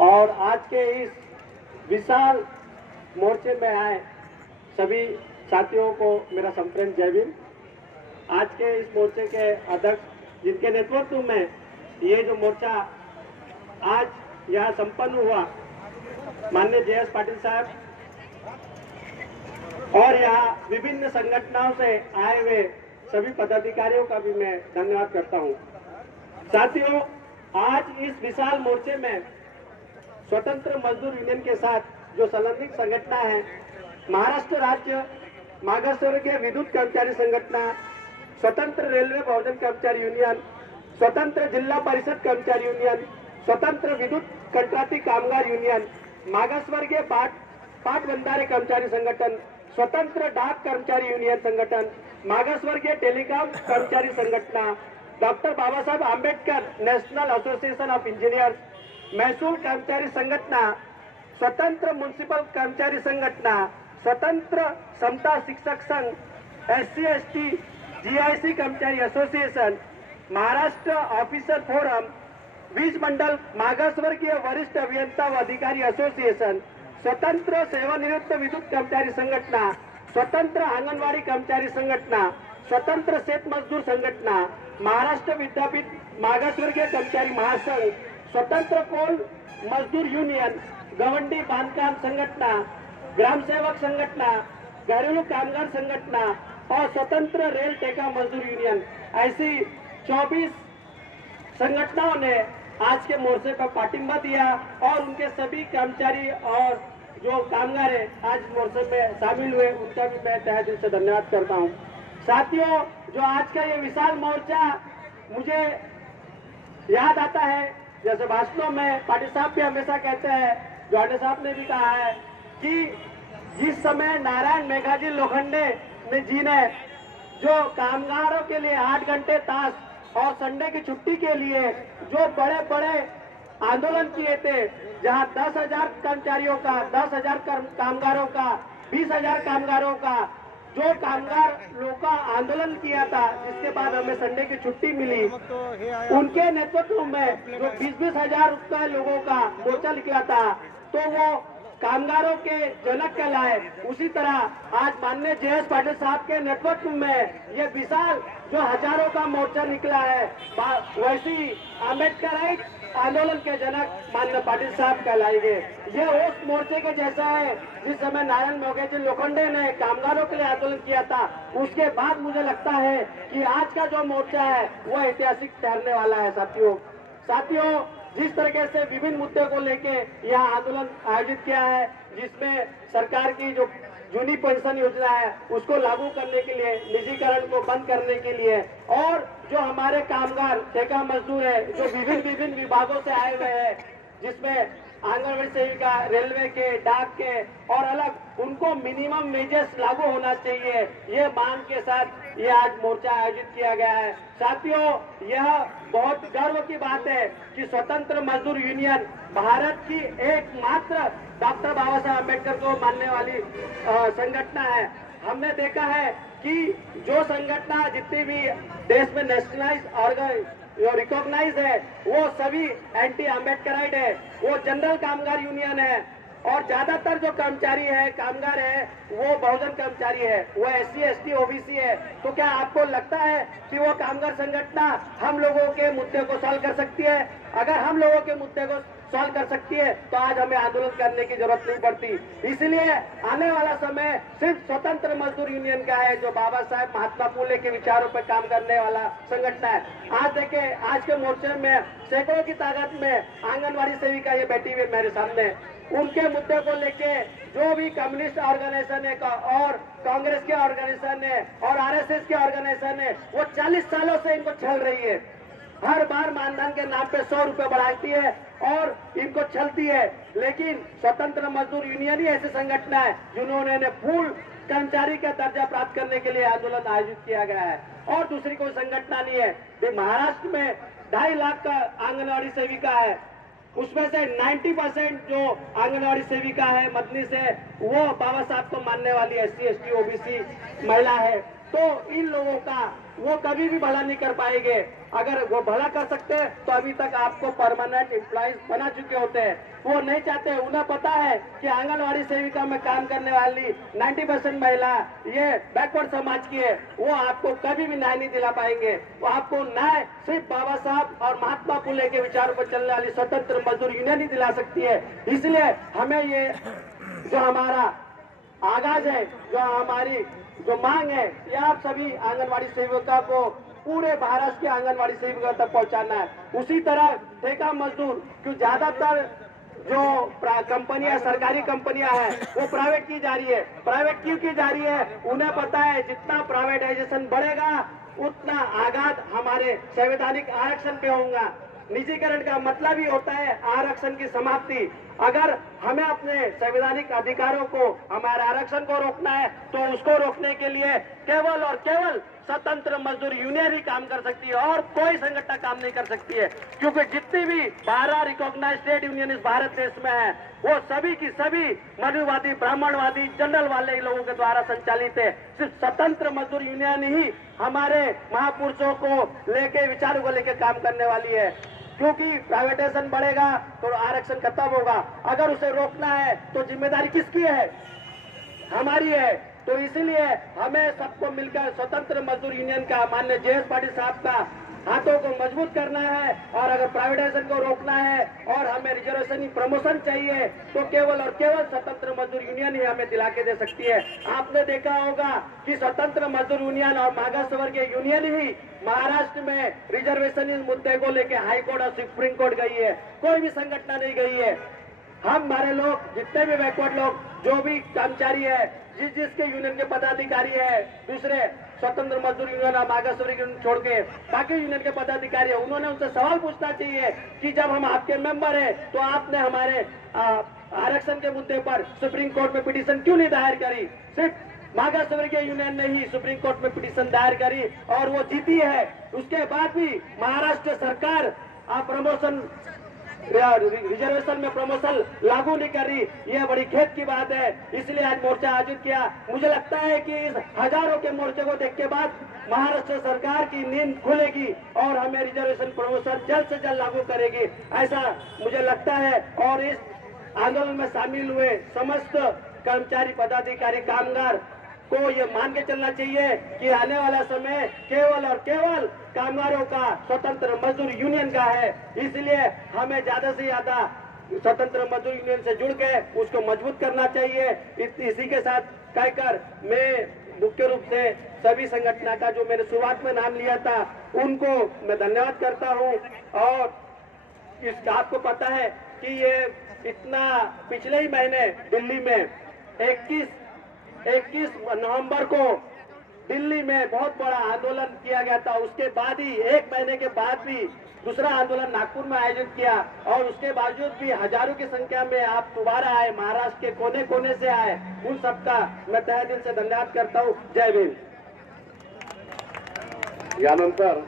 और आज के इस विशाल मोर्चे में आए सभी साथियों को मेरा संप्रेम जय भीम। आज के इस मोर्चे के अध्यक्ष जिनके नेतृत्व में ये जो मोर्चा आज यहाँ संपन्न हुआ, माननीय JS पाटिल साहब, और यहाँ विभिन्न संगठनों से आए हुए सभी पदाधिकारियों का भी मैं धन्यवाद करता हूँ। साथियों, आज इस विशाल मोर्चे में स्वतंत्र मजदूर यूनियन के साथ जो संलग्न संगठन है, महाराष्ट्र राज्य मागासवर्गीय विद्युत कर्मचारी संघटना, स्वतंत्र रेलवे बहुजन कर्मचारी यूनियन, स्वतंत्र जिला परिषद कर्मचारी यूनियन, स्वतंत्र विद्युत कंत्राटी कामगार यूनियन, मागासवर्गीय पाटबंधारे कर्मचारी संगठन, स्वतंत्र डाक कर्मचारी यूनियन संगठन, मागासवर्गीय टेलीकॉम कर्मचारी संघटना, doctor Babasaheb Ambedkar national association of engineers, महसूल कर्मचारी संघटना, स्वतंत्र म्युनिसिपल कर्मचारी संघटना, स्वतंत्र समता शिक्षक संघ, SC/ST GIC कर्मचारी एसोसिएशन, महाराष्ट्र ऑफिसर फोरम, वीज मंडल मागासवर्गीय वरिष्ठ अभियंता व अधिकारी एसोसिएशन, स्वतंत्र सेवानिवृत्त विद्युत कर्मचारी संघटना, स्वतंत्र आंगनवाड़ी कर्मचारी संघटना, स्वतंत्र शेत मजदूर संघटना, महाराष्ट्र विद्यापीठ मागासवर्गीय कर्मचारी महासंघ, स्वतंत्र कोल मजदूर यूनियन, गवंडी बांधकाम संघटना, ग्राम सेवक संघटना, घरेलू कामगार संघटना और स्वतंत्र रेल टेका मजदूर यूनियन, ऐसी 24 संगठनों ने आज के मोर्चे पर पाटिंबा दिया और उनके सभी कर्मचारी और जो कामगार है आज मोर्चे में शामिल हुए, उनका भी मैं तहे दिल से धन्यवाद करता हूं। साथियों, जो आज का ये विशाल मोर्चा मुझे याद आता है, जैसे भाषणों में पाटिल साहब भी हमेशा कहते हैं, जॉर्डे साहब ने भी कहा है कि जिस समय नारायण मेघाजी लोखंडे जी ने जो कामगारों के लिए 8 घंटे ताश और संडे की छुट्टी के लिए जो बड़े बड़े आंदोलन किए थे, जहां 10,000 कर्मचारियों का, 10,000 कामगारों का, 20,000 कामगारों का जो कामगार लोगों का आंदोलन किया था, जिसके बाद हमें संडे की छुट्टी मिली, उनके नेतृत्व में जो 20-20 हजार लोगों का मोर्चा निकला था, तो वो कामगारों के जनक कहलाए। उसी तरह आज माननीय JS पाटिल साहब के नेतृत्व में ये विशाल जो हजारों का मोर्चा निकला है, वैसी आम्बेडकराइट आंदोलन के जनक माननीय पाटिल साहब कहलाएंगे। ये उस मोर्चे के जैसा है जिस समय नारायण मेघाजी लोखंडे ने कामगारों के लिए आंदोलन किया था। उसके बाद मुझे लगता है कि आज का जो मोर्चा है वो ऐतिहासिक ठहरने वाला है। साथियों, जिस तरीके से विभिन्न मुद्दे को लेके यह आंदोलन आयोजित किया है, जिसमें सरकार की जो जूनी पेंशन योजना है उसको लागू करने के लिए, निजीकरण को बंद करने के लिए, और जो हमारे कामगार ठेका मजदूर है जो विभिन्न विभागों से आए हुए हैं, जिसमें आंगनबाड़ी सेविका, रेलवे के, डाक के और अलग, उनको मिनिमम वेजेस लागू होना चाहिए, ये मांग के साथ ये आज मोर्चा आयोजित किया गया है। साथियों, यह बहुत गर्व की बात है कि स्वतंत्र मजदूर यूनियन भारत की एकमात्र डॉक्टर बाबा साहब अम्बेडकर को मानने वाली संगठन है। हमने देखा है कि जो संगठन जितनी भी देश में नेशनलाइज जो रिकॉग्नाइज है वो सभी एंटी अम्बेडकराइट है। वो जनरल कामगार यूनियन है और ज्यादातर जो कर्मचारी है, कामगार है, वो बहुजन कर्मचारी है, वो SC/ST OBC है। तो क्या आपको लगता है कि वो कामगार संगठन हम लोगों के मुद्दे को सॉल्व कर सकती है? अगर हम लोगों के मुद्दे को सॉल्व कर सकती है तो आज हमें आंदोलन करने की जरूरत नहीं पड़ती। इसलिए आने वाला समय सिर्फ स्वतंत्र मजदूर यूनियन का है, जो बाबा साहेब महात्मा फुले के विचारों पर काम करने वाला संगठन है। आज देखिए, आज के मोर्चे में सैकड़ों की तादाद में आंगनबाड़ी सेविका ये बैठी हुई मेरे सामने, उनके मुद्दे को लेके जो भी कम्युनिस्ट ऑर्गेनाइजेशन है और कांग्रेस के ऑर्गेनाइजेशन है और RSS के ऑर्गेनाइजेशन है, वो 40 सालों से इनको छल रही है। हर बार मानधन के नाम पे 100 रुपए बढ़ाती है और इनको छलती है। लेकिन स्वतंत्र मजदूर यूनियन ही ऐसे संगठन है जिन्होंने फुल कर्मचारी का दर्जा प्राप्त करने के लिए आंदोलन आयोजित किया गया है, और दूसरी कोई संगठन नहीं है। महाराष्ट्र में 2.5 लाख का आंगनबाड़ी सेविका है, उसमें से 90% जो आंगनबाड़ी सेविका है मदनी से, वो बाबा साहब को मानने वाली SC/ST OBC महिला है। तो इन लोगों का वो कभी भी भला नहीं कर पाएंगे। अगर वो भला कर सकते हैं तो अभी तक आपको परमानेंट एम्प्लॉइज बना चुके होते हैं। वो नहीं चाहते, उन्हें पता है कि आंगनवाड़ी सेविका में काम करने वाली 90% महिला ये बैकवर्ड समाज की है, वो आपको कभी भी न्याय नहीं दिला पाएंगे। वो आपको न्याय सिर्फ बाबा साहब और महात्मा फुले के विचारों पर चलने वाली स्वतंत्र मजदूर यूनियन ही दिला सकती है। इसलिए हमें ये जो हमारा आगाज है, जो हमारी जो मांग है, ये आप सभी आंगनवाड़ी सेविका को पूरे महाराष्ट्र के आंगनवाड़ी सेविका तक पहुंचाना है। उसी तरह ठेका मजदूर, क्यों ज्यादातर जो कंपनियां, सरकारी कंपनियां हैं, वो प्राइवेट की जा रही है। प्राइवेट क्यों की जा रही है? उन्हें पता है जितना प्राइवेटाइजेशन बढ़ेगा उतना आघात हमारे संवैधानिक आरक्षण पे होगा। निजीकरण का मतलब ही होता है आरक्षण की समाप्ति। अगर हमें अपने संवैधानिक अधिकारों को, हमारे आरक्षण को रोकना है तो उसको रोकने के लिए केवल और केवल स्वतंत्र मजदूर यूनियन ही काम कर सकती है और कोई संगठन काम नहीं कर सकती है। क्योंकि जितनी भी 12 रिकॉग्नाइज्ड ट्रेड यूनियन इस भारत देश में है, वो सभी की सभी मनुवादी, ब्राह्मणवादी, जनरल वाले लोगों के द्वारा संचालित है। सिर्फ स्वतंत्र मजदूर यूनियन ही हमारे महापुरुषों को लेके, विचारों को लेके काम करने वाली है। क्योंकि प्राइवेटाइजेशन बढ़ेगा तो आरक्षण खत्म होगा। अगर उसे रोकना है तो जिम्मेदारी किसकी है? हमारी है। तो इसीलिए हमें सबको मिलकर स्वतंत्र मजदूर यूनियन का, माननीय जे एस पाटिल साहब का हाथों को मजबूत करना है। और अगर प्राइवेटाइजेशन को रोकना है और हमें रिजर्वेशन की प्रमोशन चाहिए तो केवल और केवल स्वतंत्र मजदूर यूनियन ही हमें दिला के दे सकती है। आपने देखा होगा कि स्वतंत्र मजदूर यूनियन और मागास वर्गीय यूनियन ही महाराष्ट्र में रिजर्वेशन इस मुद्दे को लेकर हाईकोर्ट और सुप्रीम कोर्ट गई है, कोई भी संगठन नहीं गई है। हमारे लोग, जितने भी बैकवर्ड लोग, जो भी कर्मचारी है, जिसके यूनियन के पदाधिकारी है, दूसरे स्वतंत्र मजदूर यूनियन और मागास वर्गीय यूनियन छोड़ के बाकी यूनियन के पदाधिकारी है, उन्होंने उनसे सवाल पूछना चाहिए कि जब हम आपके मेंबर हैं तो आपने हमारे आरक्षण के मुद्दे पर सुप्रीम कोर्ट में पिटीशन क्यों नहीं दायर करी? सिर्फ मागास वर्गीय यूनियन ने ही सुप्रीम कोर्ट में पिटीशन दायर करी और वो जीती है। उसके बाद भी महाराष्ट्र सरकार प्रमोशन, रिजर्वेशन में प्रमोशन लागू नहीं कर रही। यह बड़ी खेद की बात है। इसलिए आज मोर्चा आयोजित किया। मुझे लगता है कि इस हजारों के मोर्चे को देख के बाद महाराष्ट्र सरकार की नींद खुलेगी और हमें रिजर्वेशन प्रमोशन जल्द से जल्द लागू करेगी, ऐसा मुझे लगता है। और इस आंदोलन में शामिल हुए समस्त कर्मचारी, पदाधिकारी, कामगार को ये मान के चलना चाहिए कि आने वाला समय केवल और केवल कामगारों का, स्वतंत्र मजदूर यूनियन का है। इसलिए हमें ज्यादा से ज्यादा स्वतंत्र मजदूर यूनियन से जुड़ के उसको मजबूत करना चाहिए। इसी के साथ कहकर मैं मुख्य रूप से सभी संगठन का, जो मैंने शुरुआत में नाम लिया था, उनको मैं धन्यवाद करता हूं। और इस आपको पता है कि ये इतना पिछले ही महीने दिल्ली में 21 नवंबर को दिल्ली में बहुत बड़ा आंदोलन किया गया था। उसके बाद ही 1 महीने के बाद भी दूसरा आंदोलन नागपुर में आयोजित किया और उसके बावजूद भी हजारों की संख्या में आप दोबारा आए, महाराष्ट्र के कोने कोने से आए। उन सबका मैं तहे दिल से धन्यवाद करता हूँ। जय भीम। यानंतर